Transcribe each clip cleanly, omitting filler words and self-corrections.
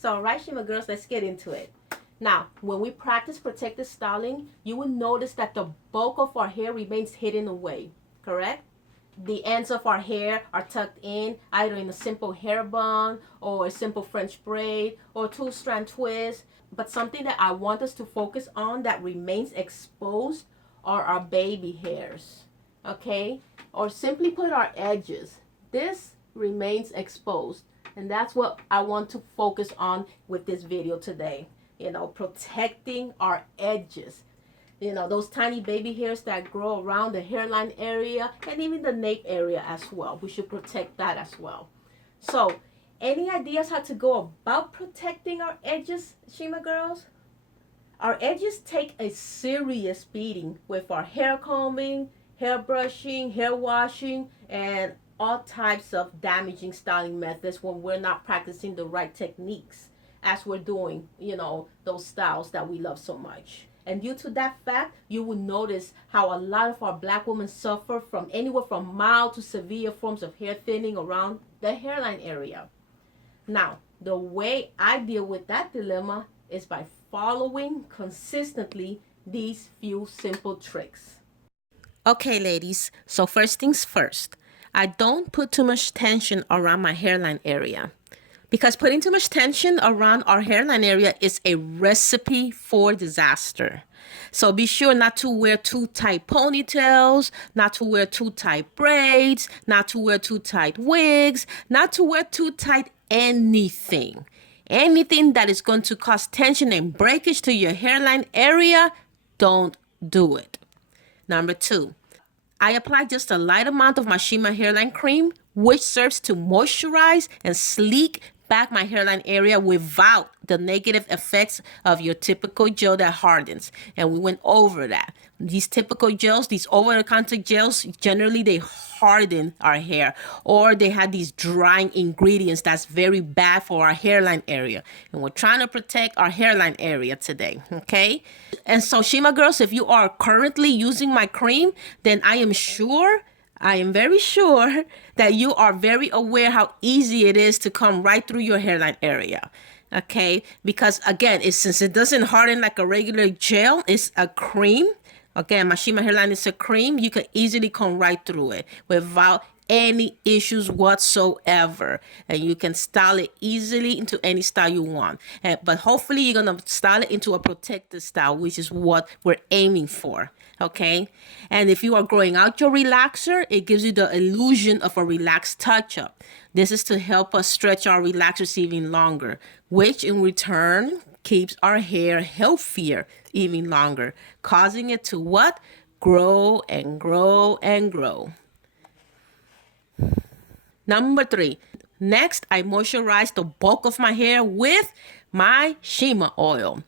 So, all right, Shima girls, let's get into it. Now, when we practice protective styling, you will notice that the bulk of our hair remains hidden away, correct? The ends of our hair are tucked in either in a simple hair bun or a simple French braid or two-strand twist. But something that I want us to focus on that remains exposed are our baby hairs, okay? Or simply put, our edges. This remains exposed, and that's what I want to focus on with this video today. Protecting our edges. Those tiny baby hairs that grow around the hairline area and even the nape area as well. We should protect that as well. So, any ideas how to go about protecting our edges, Shima girls? Our edges take a serious beating with our hair combing, hair brushing, hair washing, and all types of damaging styling methods when we're not practicing the right techniques as we're doing, those styles that we love so much. And due to that fact, you will notice how a lot of our black women suffer from anywhere from mild to severe forms of hair thinning around the hairline area. Now, the way I deal with that dilemma is by following consistently these few simple tricks. Okay, ladies, so first things first, I don't put too much tension around my hairline area, because putting too much tension around our hairline area is a recipe for disaster. So be sure not to wear too tight ponytails, not to wear too tight braids, not to wear too tight wigs, not to wear too tight anything. Anything that is going to cause tension and breakage to your hairline area, don't do it. Number 2, I apply just a light amount of my Shima hairline cream, which serves to moisturize and sleek back my hairline area without the negative effects of your typical gel that hardens. And we went over that. These typical gels, these over-the-counter gels, generally they harden our hair, or they have these drying ingredients that's very bad for our hairline area. And we're trying to protect our hairline area today, okay? And so, Shima girls, if you are currently using my cream, then I am very sure that you are very aware how easy it is to come right through your hairline area. Okay, because again, since it doesn't harden like a regular gel, it's a cream. Again, my Shima hairline is a cream. You can easily come right through it without any issues whatsoever, and you can style it easily into any style you want. But hopefully you're gonna style it into a protected style, which is what we're aiming for. Okay, and if you are growing out your relaxer, it gives you the illusion of a relaxed touch-up. This is to help us stretch our relaxers even longer, which in return keeps our hair healthier even longer, causing it to what? Grow and grow and grow. Number 3, next I moisturize the bulk of my hair with my Shima oil.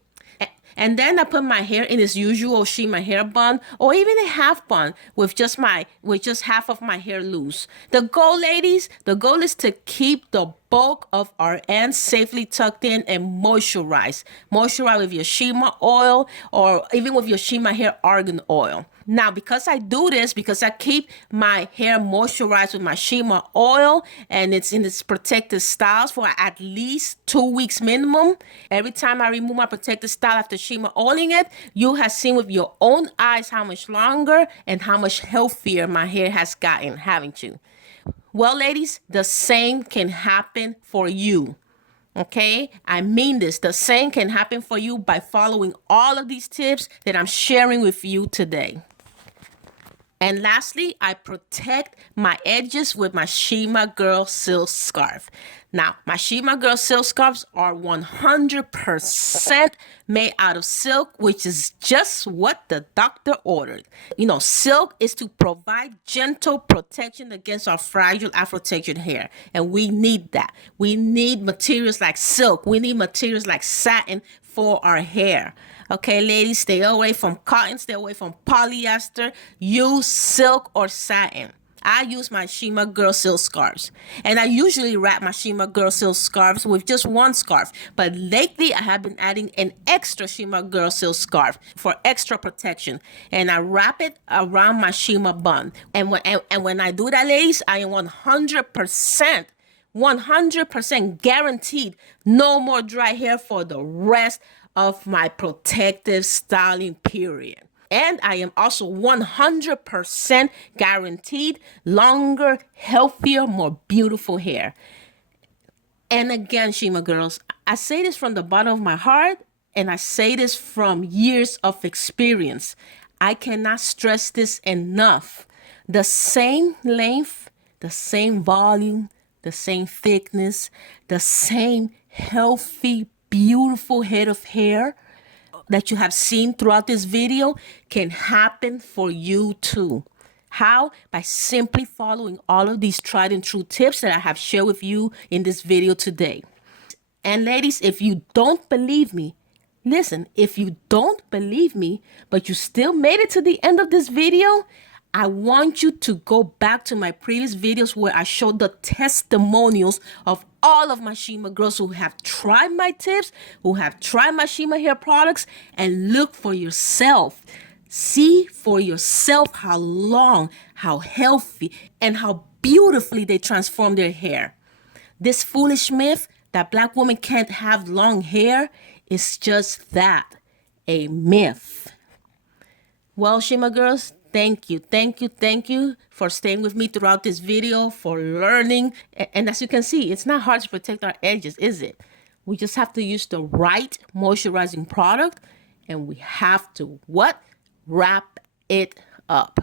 And then I put my hair in its usual Shima hair bun, or even a half bun with just half of my hair loose. The goal, ladies, the goal is to keep the bulk of our ends safely tucked in and moisturize. Moisturize with your Shima oil or even with your Shima hair argan oil. Now, because I do this, because I keep my hair moisturized with my Shima oil and it's in its protected styles for at least 2 weeks minimum, every time I remove my protected style after Shima oiling it, you have seen with your own eyes how much longer and how much healthier my hair has gotten, haven't you? Well, ladies, the same can happen for you. Okay, I mean this. The same can happen for you by following all of these tips that I'm sharing with you today. And lastly, I protect my edges with my Shima Girl Silk Scarf. Now, my Shima Girl Silk Scarves are 100% made out of silk, which is just what the doctor ordered. Silk is to provide gentle protection against our fragile Afro-textured hair. And we need that. We need materials like silk. We need materials like satin for our hair. Okay, ladies, stay away from cotton, stay away from polyester. Use silk or satin. I use my Shima Girl Silk Scarves. And I usually wrap my Shima Girl Silk Scarves with just one scarf. But lately, I have been adding an extra Shima Girl Silk Scarf for extra protection. And I wrap it around my Shima bun. And when I do that, ladies, I am 100% 100% guaranteed no more dry hair for the rest of my protective styling period. And I am also 100% guaranteed longer, healthier, more beautiful hair. And again, Shima girls, I say this from the bottom of my heart, and I say this from years of experience. I cannot stress this enough. The same length, the same volume, the same thickness, the same healthy, beautiful head of hair that you have seen throughout this video can happen for you too. How? By simply following all of these tried and true tips that I have shared with you in this video today. And ladies, if you don't believe me, listen, if you don't believe me, but you still made it to the end of this video, I want you to go back to my previous videos where I showed the testimonials of all of my Shima girls who have tried my tips, who have tried my Shima hair products, and look for yourself. See for yourself how long, how healthy, and how beautifully they transform their hair. This foolish myth that black women can't have long hair is just that, a myth. Well, Shima girls, thank you for staying with me throughout this video, for learning. And as you can see, it's not hard to protect our edges, is it? We just have to use the right moisturizing product, and we have to what? Wrap it up.